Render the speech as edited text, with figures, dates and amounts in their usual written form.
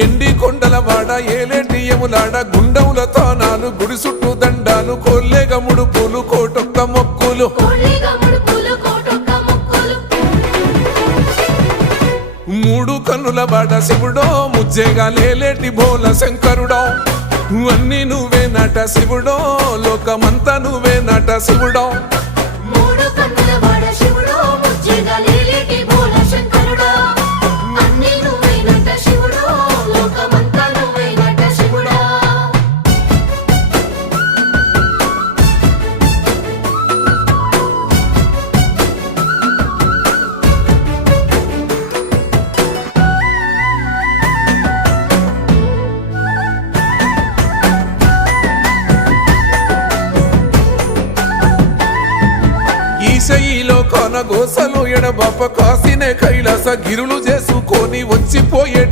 ఎండి కొండల వాడ ఏలేటి యములాడ గుండముల తానాలు గుడి చుట్టూ దండాలు కోల్లేగ ముడుపులు కోటొక్క మొక్కులు మూడు కన్నుల వాడ శివుడో ముజ్జేగా లేలేటి బోల శంకరుడో అన్ని నువ్వే నట శివుడో లోకమంతా నువ్వే నట శివుడో ఈశయిలో కొన గోసలు ఎడబాప కాసినే కైలాస గిరులు చేసుకొని వచ్చిపోయే